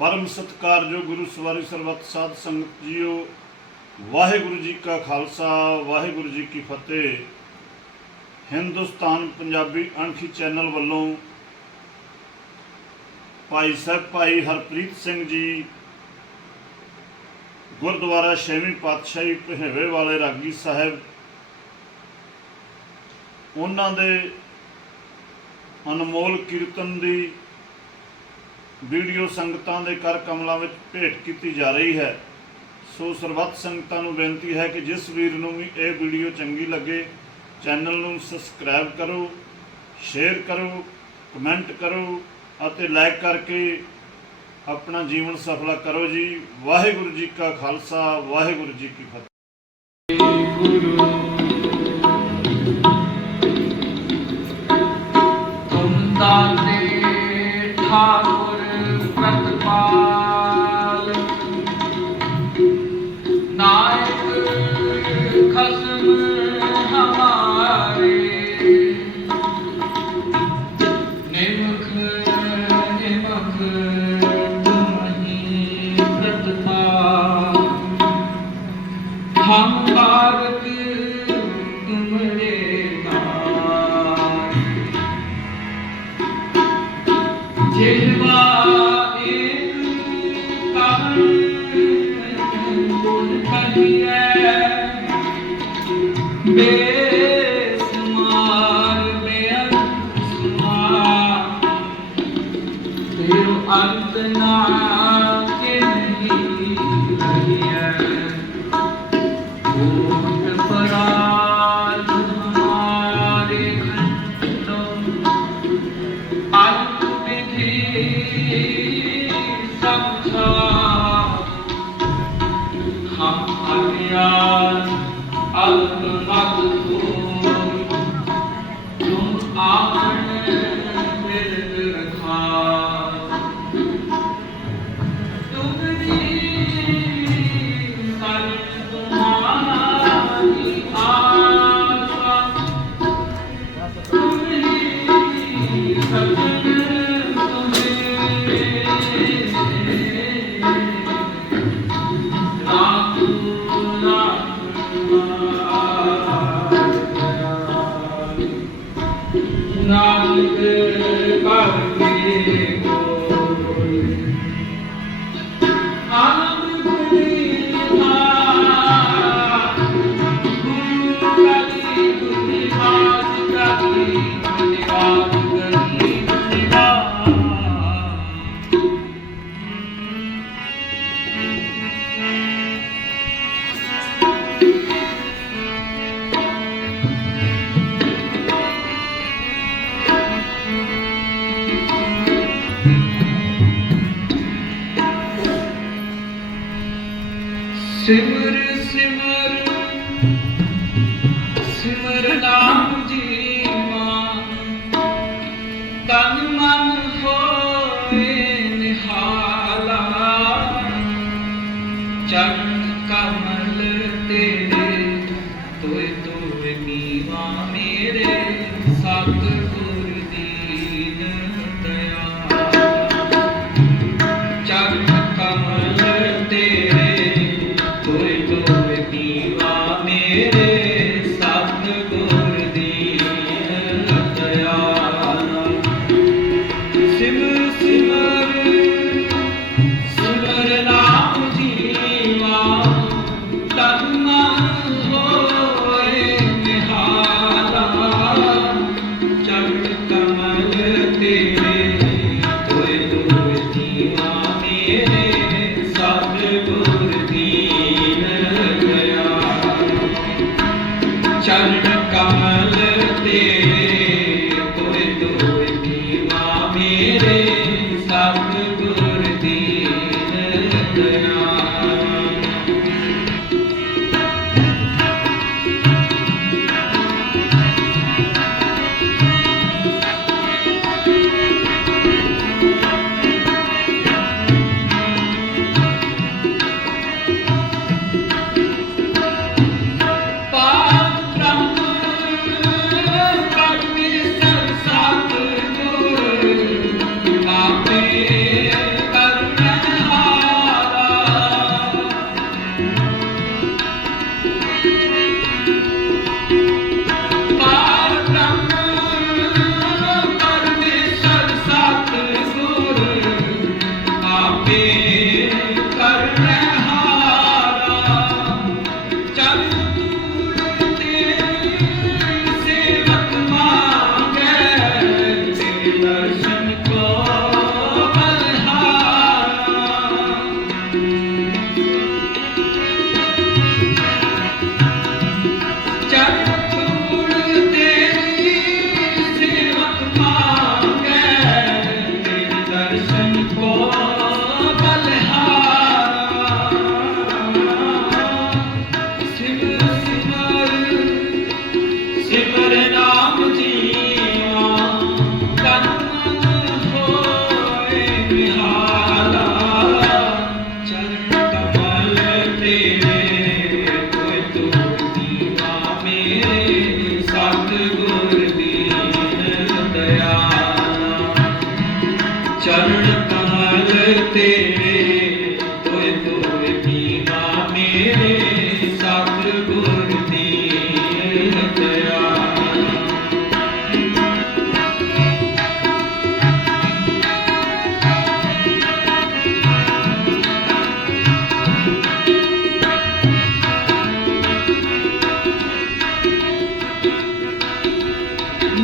ਪਰਮ ਸਤਿਕਾਰਯੋਗ ਗੁਰੂ ਸਵਾਰੀ ਸਰਬੱਤ ਸਾਧ ਸੰਗਤ ਜੀਓ, ਵਾਹਿਗੁਰੂ ਜੀ ਕਾ ਖਾਲਸਾ, ਵਾਹਿਗੁਰੂ ਜੀ ਕੀ ਫਤਿਹ। ਹਿੰਦੁਸਤਾਨ ਪੰਜਾਬੀ ਅਣਖੀ ਚੈਨਲ ਵੱਲੋਂ ਭਾਈ ਸਾਹਿਬ, ਭਾਈ ਹਰਪ੍ਰੀਤ ਸਿੰਘ ਜੀ, ਗੁਰਦੁਆਰਾ ਛੇਵੀਂ ਪਾਤਸ਼ਾਹੀ ਪਹਿਵੇ ਵਾਲੇ ਰਾਗੀ ਸਾਹਿਬ, ਉਹਨਾਂ ਦੇ ਅਨਮੋਲ ਕੀਰਤਨ ਦੀ ਵੀਡੀਓ ਸੰਗਤਾਂ ਦੇ ਕਰ ਕਮਲਾਂ ਵਿੱਚ ਭੇਟ ਕੀਤੀ ਜਾ ਰਹੀ ਹੈ। ਸੋ ਸਰਬੱਤ ਸੰਗਤਾਂ ਨੂੰ ਬੇਨਤੀ ਹੈ ਕਿ ਜਿਸ ਵੀਰ ਨੂੰ ਵੀ ਇਹ ਵੀਡੀਓ ਚੰਗੀ ਲੱਗੇ, ਚੈਨਲ ਨੂੰ ਸਬਸਕ੍ਰਾਈਬ ਕਰੋ, ਸ਼ੇਅਰ ਕਰੋ, ਕਮੈਂਟ ਕਰੋ ਅਤੇ ਲਾਈਕ ਕਰਕੇ ਆਪਣਾ ਜੀਵਨ ਸਫਲਾ ਕਰੋ ਜੀ। ਵਾਹਿਗੁਰੂ ਜੀ ਕਾ ਖਾਲਸਾ, ਵਾਹਿਗੁਰੂ ਜੀ ਕੀ ਫਤਿਹ।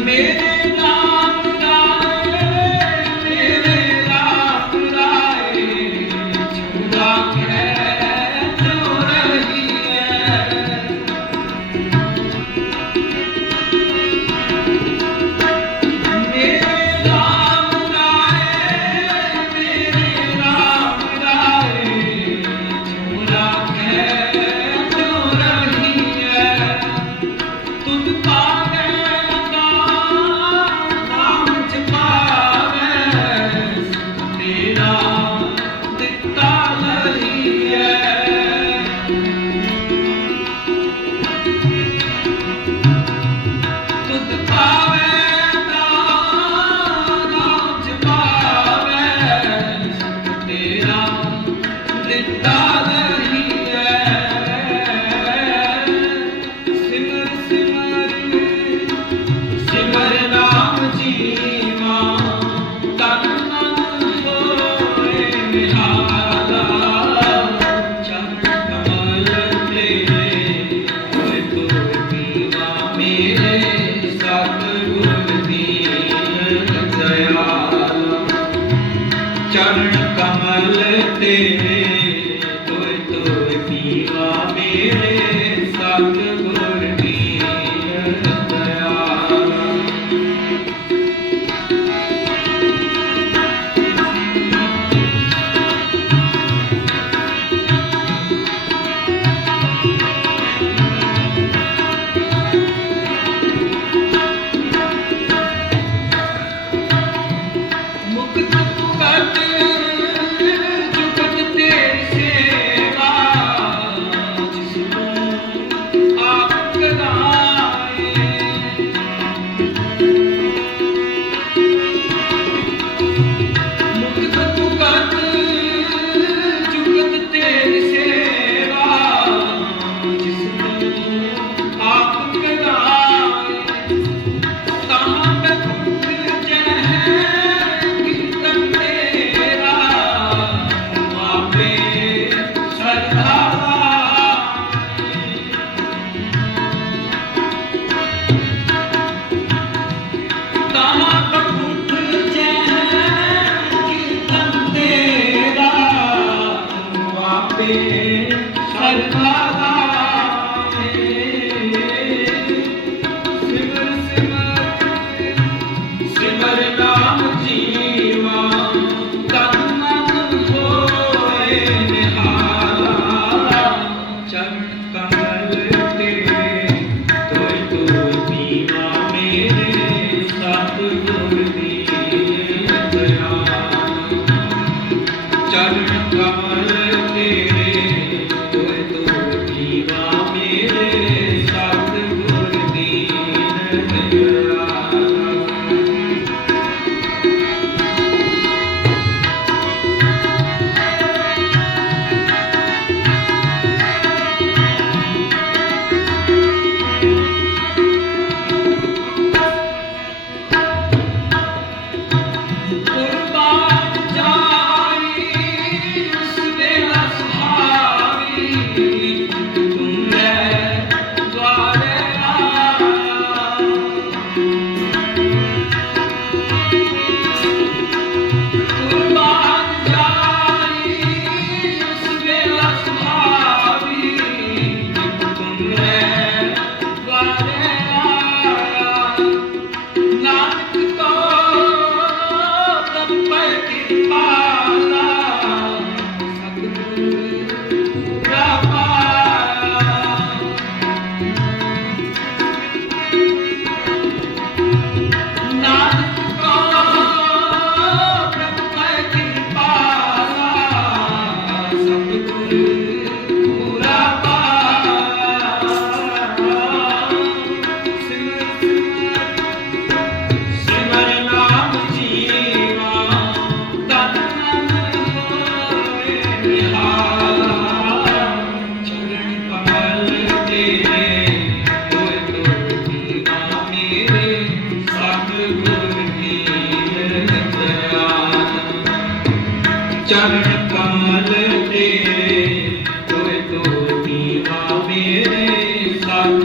Me. ਸਤਿਗੁਰ ਦੀ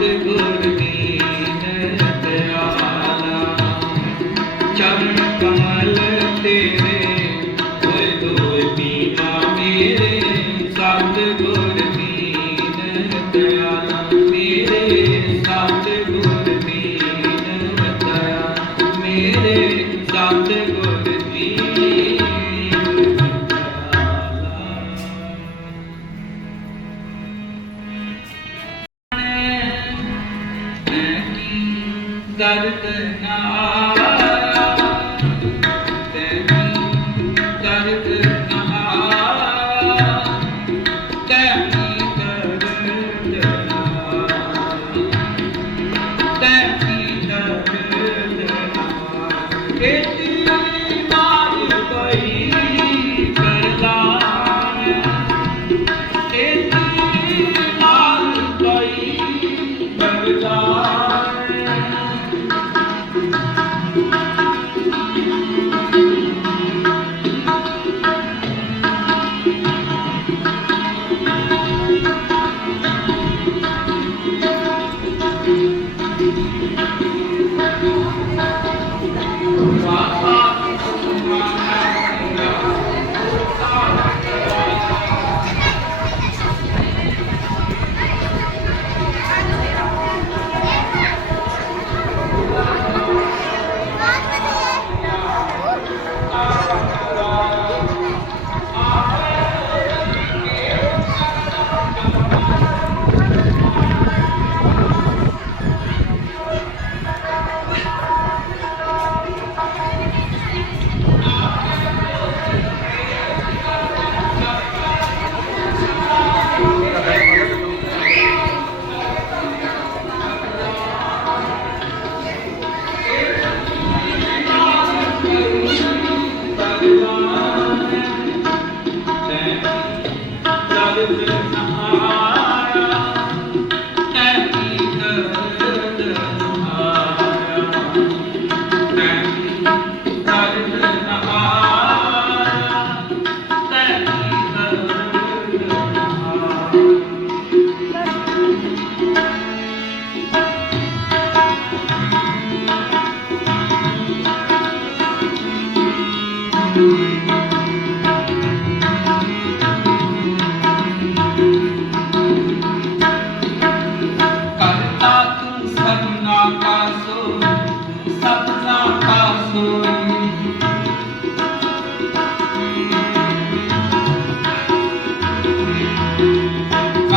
ਚਰਨ ਦਰਦ ਨਾ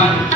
하지만